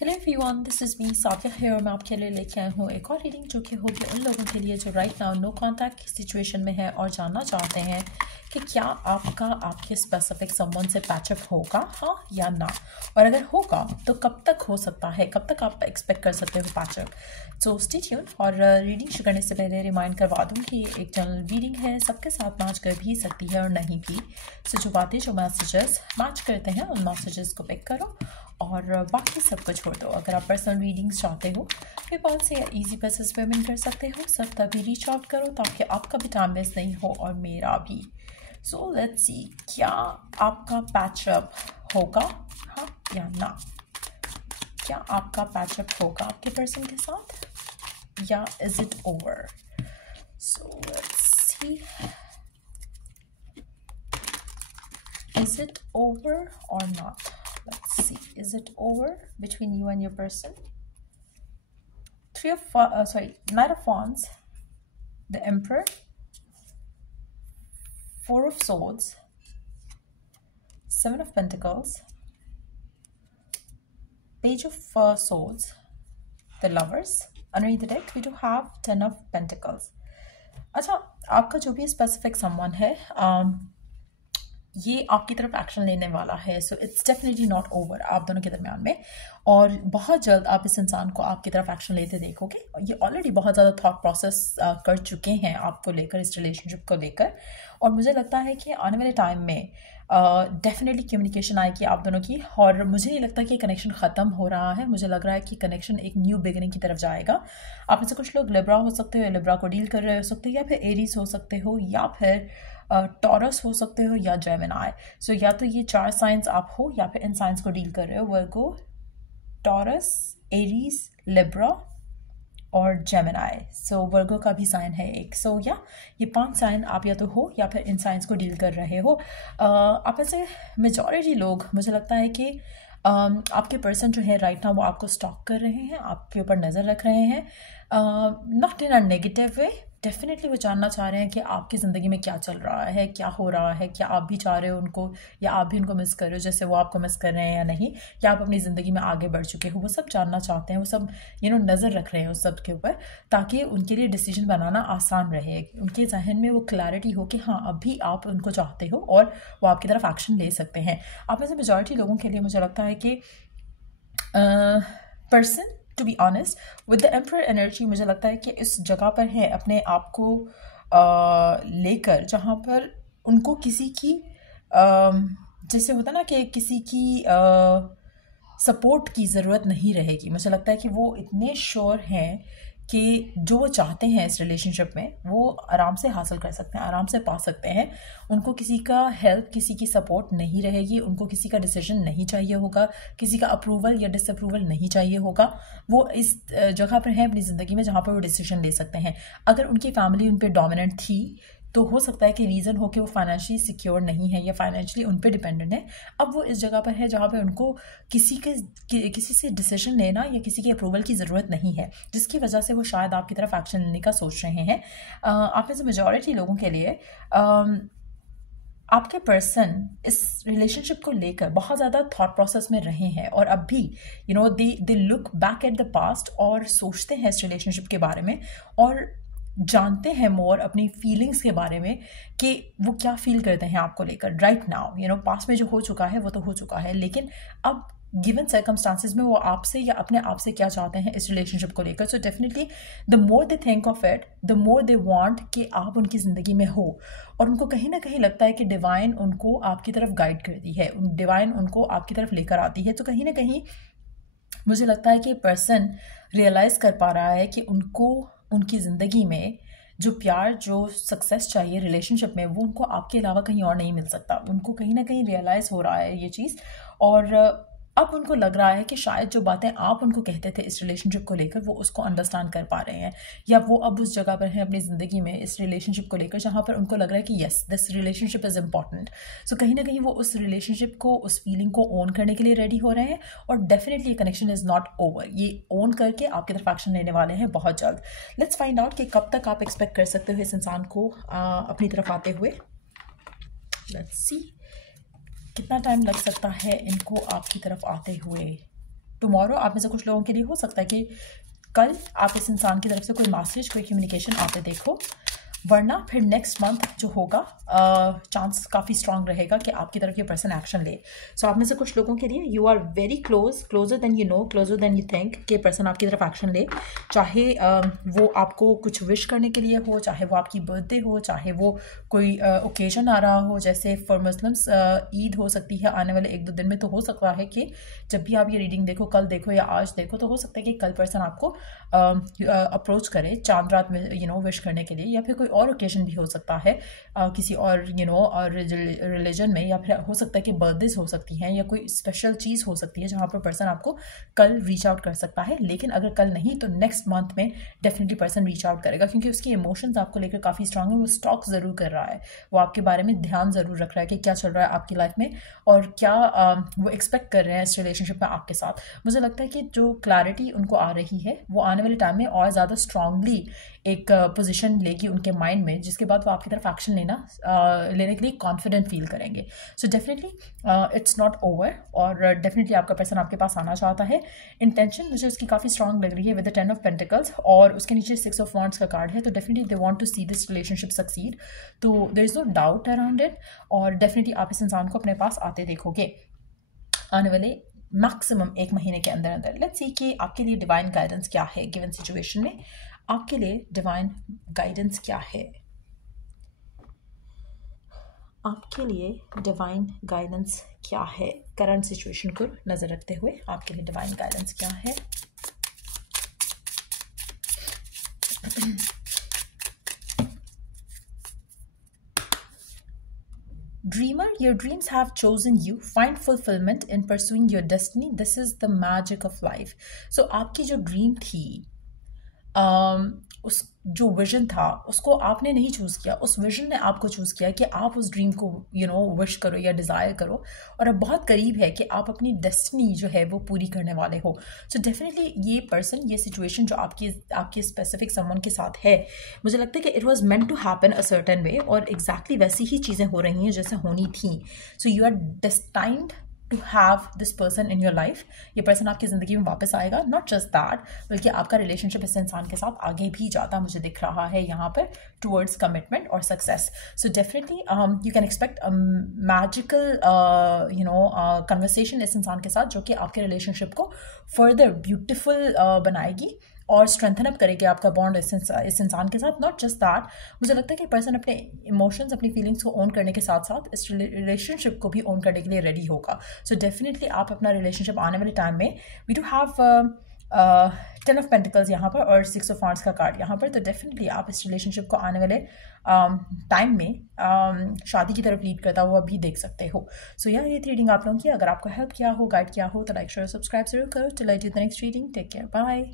Hello everyone, this is me Safia है और मैं आपके लिए लेके आई हूँ एक और रीडिंग जो कि होगी उन लोगों के लिए जो राइट नाउ नो कॉन्टैक्ट की सिचुएशन में है और जानना चाहते हैं कि क्या आपका आपके स्पेसिफिक समवन से पैचअप होगा, हाँ या ना, और अगर होगा तो कब तक हो सकता है, कब तक आप एक्सपेक्ट कर सकते हो पैचअप। So stay tune. और रीडिंग शुरू करने से पहले रिमाइंड करवा दूँ कि एक जनरल रीडिंग है, सबके साथ मैच कर भी सकती है और नहीं भी। सो जो बातें जो मैसेजेस मैच करते हैं उन मैसेजेस को पिक करो और बाकी सब कुछ छोड़ दो। अगर आप पर्सनल रीडिंग्स चाहते हो पेपॉल से या इजी पैसेज पेमेंट कर सकते हो। सब तभी रीच आउट करो ताकि आपका भी टाइम वेस्ट नहीं हो और मेरा भी। सो लेट्स सी, क्या आपका पैचअप होगा, हाँ या ना। क्या आपका पैचअप होगा आपके पर्सन के साथ या is it over. So let's see, is it over और not. Let's see, is it over between you and your person? Knight of Wands, the Emperor, Four of Swords, Seven of Pentacles, Page of Swords, the Lovers. Underneath the deck, we do have Ten of Pentacles. अच्छा, आपका जो भी specific someone है ये आपकी तरफ action लेने वाला है। So it's definitely not over आप दोनों के दरमियान में, और बहुत जल्द आप इस इंसान को आपकी तरफ एक्शन लेते देखोगे। ये ऑलरेडी बहुत ज़्यादा थॉट प्रोसेस कर चुके हैं आपको लेकर, इस रिलेशनशिप को लेकर, और मुझे लगता है कि आने वाले टाइम में डेफिनेटली कम्युनिकेशन आएगी आप दोनों की। और मुझे नहीं लगता कि कनेक्शन ख़त्म हो रहा है, मुझे लग रहा है कि कनेक्शन एक न्यू बिगिनिंग की तरफ जाएगा। आप में से कुछ लोग लिब्रा हो सकते हो, लिब्रा को डील कर रहे हो सकते हो, या फिर एरीज हो सकते हो, या फिर टॉरस हो सकते हो, या जेमिनाई। सो या तो ये चार साइंस आप हो या फिर इन साइंस को डील कर रहे हो, वर्गो, टॉरस, एरीज, लिब्रा और जेमिनाई। सो वर्गो का भी साइन है एक। सो या ये 5 साइन आप या तो हो या फिर इन साइंस को डील कर रहे हो। आप में से मेजॉरिटी लोग, मुझे लगता है कि आपके पर्सन जो है राइट नाउ वो आपको स्टॉक कर रहे हैं, आपके ऊपर नज़र रख रहे हैं, not in a negative way. Definitely वो जानना चाह रहे हैं कि आपकी ज़िंदगी में क्या चल रहा है, क्या हो रहा है, क्या आप भी चाह रहे हो उनको, या आप भी उनको मिस कर रहे हो जैसे वो आपको मिस कर रहे हैं या नहीं, या आप अपनी ज़िंदगी में आगे बढ़ चुके हो। वो सब जानना चाहते हैं, वो सब नज़र रख रहे हैं उस सब के ऊपर, ताकि उनके लिए डिसीजन बनाना आसान रहे, उनके जहन में वो क्लैरिटी हो कि हाँ अभी आप उनको चाहते हो और वो आपकी तरफ एक्शन ले सकते हैं। आप में से मेजॉरिटी लोगों के लिए मुझे लगता है कि person, to be honest, with the emperor energy, मुझे लगता है कि इस जगह पर है अपने आप को लेकर, जहाँ पर उनको किसी की जैसे होता ना कि किसी की सपोर्ट की ज़रूरत नहीं रहेगी। मुझे लगता है कि वो इतने श्योर हैं कि जो वो चाहते हैं इस रिलेशनशिप में वो आराम से हासिल कर सकते हैं, आराम से पा सकते हैं। उनको किसी का हेल्प, किसी की सपोर्ट नहीं रहेगी, उनको किसी का डिसीजन नहीं चाहिए होगा, किसी का अप्रूवल या डिसअप्रूवल नहीं चाहिए होगा। वो इस जगह पर हैं अपनी ज़िंदगी में जहाँ पर वो डिसीजन ले सकते हैं। अगर उनकी फैमिली उन पर डोमिनेंट थी तो हो सकता है कि रीज़न हो कि वो फाइनेंशियली सिक्योर नहीं है या फाइनेंशियली उन पे डिपेंडेंट है। अब वो इस जगह पर है जहाँ पे उनको किसी से डिसीजन लेना या किसी के अप्रूवल की ज़रूरत नहीं है, जिसकी वजह से वो शायद आपकी तरफ एक्शन लेने का सोच रहे हैं। आप में से मेजॉरिटी लोगों के लिए आपके पर्सन इस रिलेशनशिप को लेकर बहुत ज़्यादा थॉट प्रोसेस में रहे हैं, और अब भी they look back at the past और सोचते हैं इस रिलेशनशिप के बारे में और जानते हैं मोर अपनी फीलिंग्स के बारे में कि वो क्या फील करते हैं आपको लेकर राइट नाउ। पास्ट में जो हो चुका है वो तो हो चुका है, लेकिन अब गिवन सर्कमस्टांसिस में वो आपसे या अपने आप से क्या चाहते हैं इस रिलेशनशिप को लेकर। So definitely the more they think of it, the more they want कि आप उनकी ज़िंदगी में हो, और उनको कहीं ना कहीं लगता है कि डिवाइन उनको आपकी तरफ गाइड करती है, डिवाइन उनको आपकी तरफ लेकर आती है। तो कहीं ना कहीं मुझे लगता है कि पर्सन रियलाइज़ कर पा रहा है कि उनको उनकी ज़िंदगी में जो प्यार, जो सक्सेस चाहिए रिलेशनशिप में, वो उनको आपके अलावा कहीं और नहीं मिल सकता। उनको कहीं ना कहीं रियलाइज़ हो रहा है ये चीज़, और अब उनको लग रहा है कि शायद जो बातें आप उनको कहते थे इस रिलेशनशिप को लेकर वो उसको अंडरस्टैंड कर पा रहे हैं, या वो अब उस जगह पर हैं अपनी ज़िंदगी में इस रिलेशनशिप को लेकर जहाँ पर उनको लग रहा है कि yes this relationship is important. So कहीं ना कहीं वो उस रिलेशनशिप को, उस फीलिंग को ओन करने के लिए रेडी हो रहे हैं, और definitely connection is not over. ये ओन करके आपकी तरफ एक्शन लेने वाले हैं बहुत जल्द। लेट्स फाइंड आउट कि कब तक आप एक्सपेक्ट कर सकते हो इस इंसान को अपनी तरफ आते हुए। लेट्स सी कितना टाइम लग सकता है इनको आपकी तरफ आते हुए। टुमारो आप में से कुछ लोगों के लिए हो सकता है कि कल आप इस इंसान की तरफ से कोई मैसेज, कोई कम्युनिकेशन आते देखो, वरना फिर नेक्स्ट मंथ जो होगा चांस काफ़ी स्ट्रांग रहेगा कि आपकी तरफ ये पर्सन एक्शन ले। सो आप में से कुछ लोगों के लिए you are very closer than you know, closer than you think कि पर्सन आपकी तरफ एक्शन ले, चाहे वो आपको कुछ विश करने के लिए हो, चाहे वो आपकी बर्थडे हो, चाहे वो कोई ओकेजन आ रहा हो। जैसे फॉर मुस्लिम्स ईद हो सकती है आने वाले 1-2 दिन में, तो हो सकता है कि जब भी आप ये रीडिंग देखो, कल देखो या आज देखो, तो हो सकता है कि कल पर्सन आपको अप्रोच करे चांद रात में विश करने के लिए, या फिर कोई और ओकेजन भी हो सकता है किसी और रिलीजन में, या फिर हो सकता है कि बर्थडेज हो सकती हैं या कोई स्पेशल चीज़ हो सकती है जहाँ पर पर्सन आपको कल रीच आउट कर सकता है। लेकिन अगर कल नहीं तो नेक्स्ट मंथ में डेफिनेटली पर्सन रीच आउट करेगा, क्योंकि उसके इमोशंस आपको लेकर काफ़ी स्ट्रांग है। वो स्टॉक ज़रूर कर रहा है, वो आपके बारे में ध्यान ज़रूर रख रहा है कि क्या चल रहा है आपकी लाइफ में और क्या वो एक्सपेक्ट कर रहे हैं इस रिलेशनशिप में आपके साथ। मुझे लगता है कि जो क्लैरिटी उनको आ रही है वो आने वाले टाइम में और ज़्यादा स्ट्रांगली एक पोजीशन लेगी उनके माइंड में, जिसके बाद वो आपकी तरफ एक्शन लेने के लिए कॉन्फिडेंट फील करेंगे। So definitely it's not over, और डेफिनेटली आपका पर्सन आपके पास आना चाहता है। इंटेंशन मुझे उसकी काफ़ी स्ट्रांग लग रही है विद द 10 ऑफ पेंटिकल्स, और उसके नीचे 6 ऑफ वॉन्ड्स का कार्ड है, तो definitely they want to see this relationship succeed. तो there is no doubt around it, और डेफिनेटली आप इस इंसान को अपने पास आते देखोगे आने वाले मैक्सिमम 1 महीने के अंदर अंदर। लेट्स सी कि आपके लिए डिवाइन गाइडेंस क्या है गिवन सिचुएशन में। आपके लिए डिवाइन गाइडेंस क्या है? आपके लिए डिवाइन गाइडेंस क्या है? करंट सिचुएशन को नज़र रखते हुए आपके लिए डिवाइन गाइडेंस क्या है? Dreamer, your dreams have chosen you. Find fulfillment in pursuing your destiny. This is the magic of life. So आपकी जो ड्रीम थी, उस जो विजन था उसको आपने नहीं चूज़ किया, उस विजन ने आपको चूज़ किया कि आप उस ड्रीम को विश करो या डिज़ायर करो, और अब बहुत करीब है कि आप अपनी डेस्टिनी जो है वो पूरी करने वाले हो। सो डेफिनेटली ये पर्सन, ये सिचुएशन जो आपके स्पेसिफिक समवन के साथ है, मुझे लगता है कि it was meant to happen a certain way, और एग्जैक्टली वैसी ही चीज़ें हो रही हैं जैसे होनी थी। So you are destined to have this person in your life. ये पर्सन आपकी ज़िंदगी में वापस आएगा। नॉट जस्ट दैट, बल्कि आपका रिलेशनशिप इस इंसान के साथ आगे भी जाता मुझे दिख रहा है यहाँ पर टुवर्ड्स कमिटमेंट और success. So definitely you can expect a magical conversation इस इंसान के साथ, जो कि आपके रिलेशनशिप को फर्दर ब्यूटिफुल बनाएगी और स्ट्रेंथन अप करेगी आपका बॉन्ड इस इंसान के साथ। नॉट जस्ट दैट, मुझे लगता है कि पर्सन अपने इमोशंस, अपनी फीलिंग्स को ओन करने के साथ साथ इस रिलेशनशिप को भी ओन करने के लिए रेडी होगा। सो डेफिनेटली आप अपना रिलेशनशिप आने वाले टाइम में, we do have 10 of pentacles यहाँ पर और 6 ऑफ वॉन्ड्स का कार्ड यहाँ पर, तो डेफिनेटली आप इस रिलेशनशिप को आने वाले टाइम में शादी की तरफ लीड करता हुआ भी देख सकते हो। सो ये थी रीडिंग आप लोगों की। अगर आपको हेल्प किया हो, गाइड किया हो, तो लाइक शेयर सब्सक्राइब जरूर करो। Till I do the next reading, take care, bye.